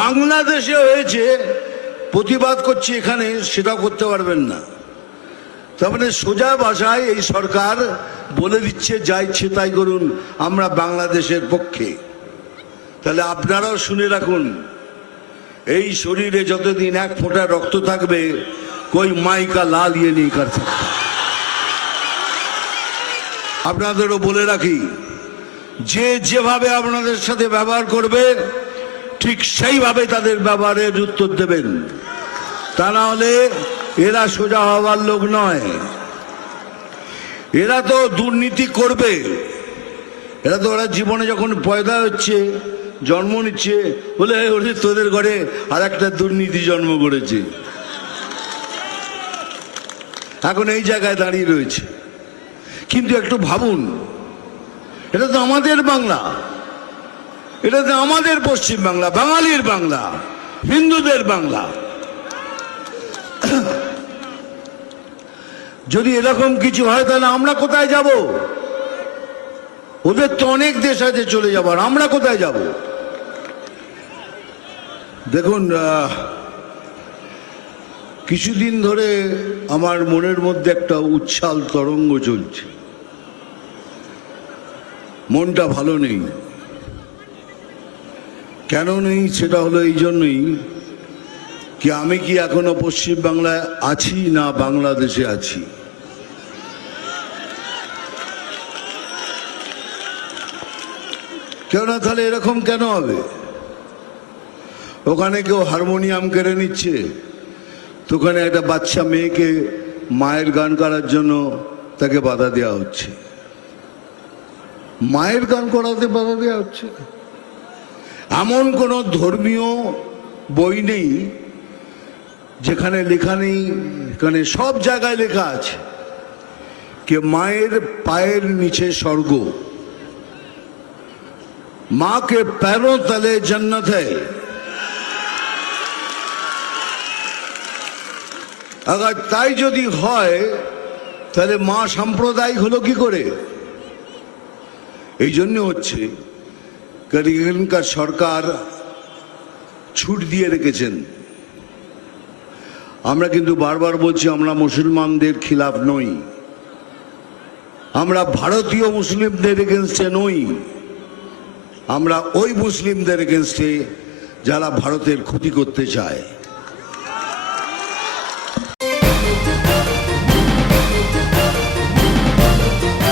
বাংলাদেশে হয়েছে, প্রতিবাদ করছি এখানে, সেটাও করতে পারবেন না। তার মানে সোজা ভাষায় এই সরকার বলে দিচ্ছে যা ইচ্ছে তাই করুন, আমরা বাংলাদেশের পক্ষে। তাহলে আপনারাও শুনে রাখুন, এই শরীরে যতদিন এক ফোঁটা রক্ত থাকবে, কই মাইকা লাল ইয়ে নেই কর सकता। আপনাদেরও বলে রাখি, যে যেভাবে আপনাদের সাথে ব্যবহার করবে ঠিক সেইভাবে তাদের ব্যবহারের উত্তর দেবেন। তা না হলে এরা সোজা হওয়ার লোক নয়। এরা তো দুর্নীতি করবে। এরা তো ওরা জীবনে যখন পয়দা হচ্ছে, জন্ম নিচ্ছে, বলে ওরে তোদের ঘরে আর একটা দুর্নীতি জন্ম করেছে, এখন এই জায়গায় দাঁড়িয়ে রয়েছে। কিন্তু একটু ভাবুন, এটা তো আমাদের বাংলা, এটা তো আমাদের পশ্চিম বাংলা, বাঙালির বাংলা, হিন্দুদের বাংলা। যদি এরকম কিছু হয় তাহলে আমরা কোথায় যাব? ওদের তো অনেক দেশ আছে চলে যাবার, আমরা কোথায় যাব? দেখুন, কিছুদিন ধরে আমার মনের মধ্যে একটা উচ্ছ্বাল তরঙ্গ চলছে। মনটা ভালো নেই। কেন নেই? সেটা হলো এই জন্যই কি আমি কি এখনো পশ্চিম বাংলায় আছি না বাংলাদেশে আছি। কেন না? তাহলে এরকম কেন হবে? ওখানে কেউ হারমোনিয়াম কেড়ে নিচ্ছে, তো ওখানে একটা বাচ্চা মেয়েকে মায়ের গান করার জন্য তাকে বাধা দেওয়া হচ্ছে। মায়ের গান করাতে বাধা দেওয়া হচ্ছে। এমন কোনো ধর্মীয় বই নেই যেখানে লেখা নেই, এখানে সব জায়গায় লেখা আছে कि मायर पायर नीचे स्वर्ग, मां के पैरों तले जन्नत है। अगर ताई যদি হয় তাহলে মা সাম্প্রদায়িক হলো কি করে? এই জন্য হচ্ছে এখানকার সরকার ছুট দিয়ে রেখেছেন। আমরা কিন্তু বারবার বলছি আমরা মুসলমানদের খিলাফ নই, আমরা ভারতীয় মুসলিমদের এগেনস্টে নই, আমরা ওই মুসলিমদের এগেনস্টে যারা ভারতের ক্ষতি করতে চায়।